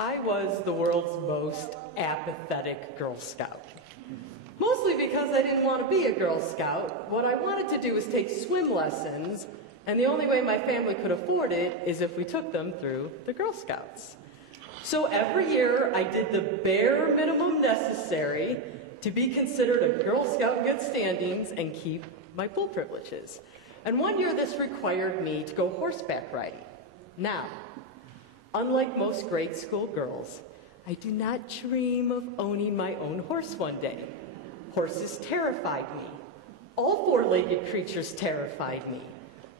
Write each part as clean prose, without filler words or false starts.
I was the world's most apathetic Girl Scout. Mostly because I didn't want to be a Girl Scout. What I wanted to do was take swim lessons, and the only way my family could afford it is if we took them through the Girl Scouts. So every year I did the bare minimum necessary to be considered a Girl Scout in good standings and keep my pool privileges. And one year this required me to go horseback riding. Now, unlike most grade school girls, I do not dream of owning my own horse one day. Horses terrified me. All four-legged creatures terrified me.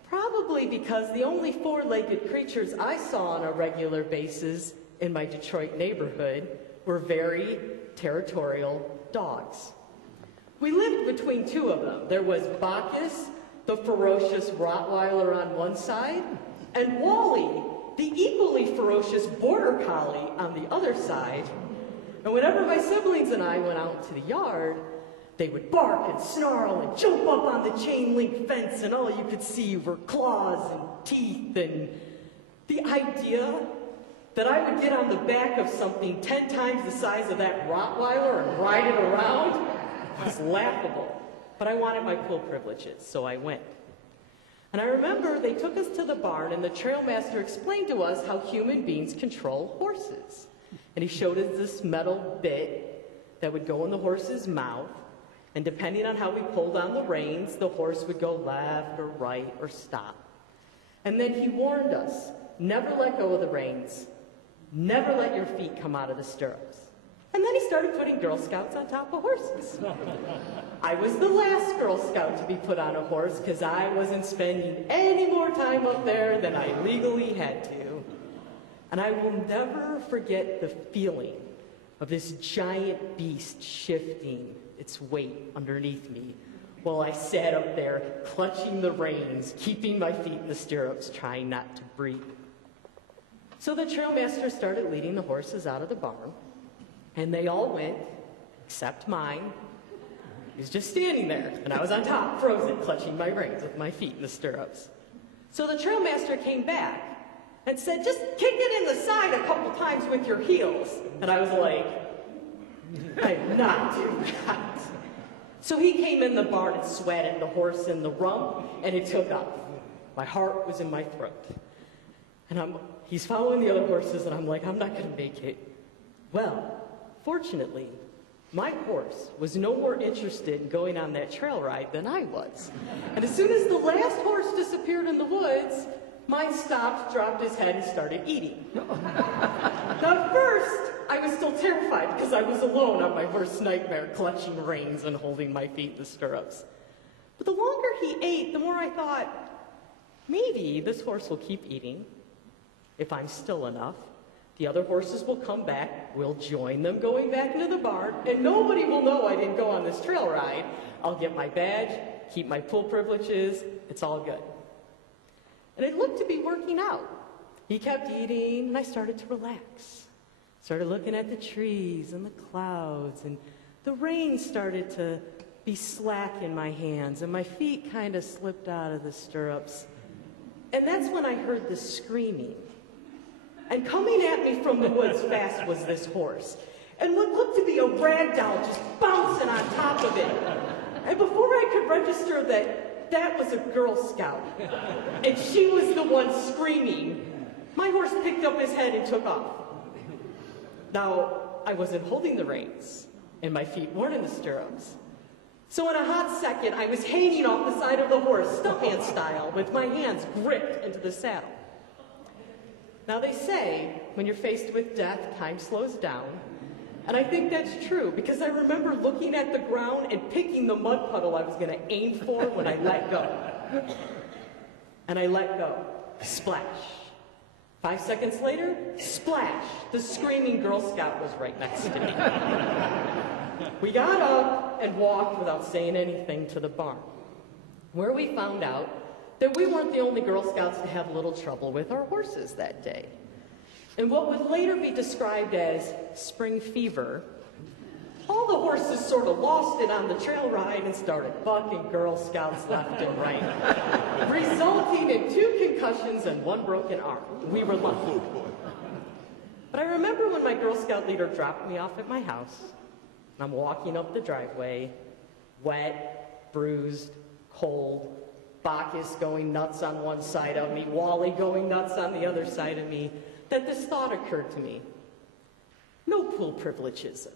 Probably because the only four-legged creatures I saw on a regular basis in my Detroit neighborhood were very territorial dogs. We lived between two of them. There was Bacchus, the ferocious Rottweiler on one side, and Wally, the equally ferocious border collie on the other side. And whenever my siblings and I went out to the yard, they would bark and snarl and jump up on the chain link fence, and all you could see were claws and teeth. And the idea that I would get on the back of something 10 times the size of that Rottweiler and ride it around was laughable. But I wanted my pool privileges, so I went. And I remember they took us to the barn, and the trail master explained to us how human beings control horses. And he showed us this metal bit that would go in the horse's mouth, and depending on how we pulled on the reins, the horse would go left or right or stop. And then he warned us, never let go of the reins, never let your feet come out of the stirrups. And then he started putting Girl Scouts on top of horses. I was the last Girl Scout to be put on a horse because I wasn't spending any more time up there than I legally had to. And I will never forget the feeling of this giant beast shifting its weight underneath me while I sat up there clutching the reins, keeping my feet in the stirrups, trying not to breathe. So the trail master started leading the horses out of the barn, and they all went, except mine. He was just standing there, and I was on top, frozen, clutching my reins with my feet in the stirrups. So the trail master came back and said, just kick it in the side a couple times with your heels. And I was like, I'm not doing that. So he came in the barn and swatted the horse in the rump, and it took off. My heart was in my throat. And he's following the other horses, and I'm like, I'm not going to make it. Well, fortunately, my horse was no more interested in going on that trail ride than I was. And as soon as the last horse disappeared in the woods, mine stopped, dropped his head, and started eating. Now, at first, I was still terrified because I was alone on my worst nightmare, clutching reins and holding my feet in the stirrups. But the longer he ate, the more I thought, maybe this horse will keep eating if I'm still enough. The other horses will come back, we'll join them going back into the barn, and nobody will know I didn't go on this trail ride. I'll get my badge, keep my pool privileges, it's all good. And it looked to be working out. He kept eating, and I started to relax. Started looking at the trees and the clouds, and the reins started to be slack in my hands, and my feet kind of slipped out of the stirrups. And that's when I heard the screaming. And coming at me from the woods fast was this horse. And what looked to be a rag doll just bouncing on top of it. And before I could register that that was a Girl Scout, and she was the one screaming, my horse picked up his head and took off. Now, I wasn't holding the reins, and my feet weren't in the stirrups. So in a hot second, I was hanging off the side of the horse, stuntman style, with my hands gripped into the saddle. Now they say, when you're faced with death, time slows down. And I think that's true, because I remember looking at the ground and picking the mud puddle I was going to aim for when I let go. And I let go. Splash. 5 seconds later, splash. The screaming Girl Scout was right next to me. We got up and walked without saying anything to the barn, where we found out that we weren't the only Girl Scouts to have a little trouble with our horses that day. And what would later be described as spring fever, all the horses sort of lost it on the trail ride and started bucking Girl Scouts left and right, resulting in 2 concussions and 1 broken arm. We were lucky. But I remember remember when my Girl Scout leader dropped me off at my house, and I'm walking up the driveway, wet, bruised, cold, Bacchus going nuts on one side of me, Wally going nuts on the other side of me, that this thought occurred to me. No pool privileges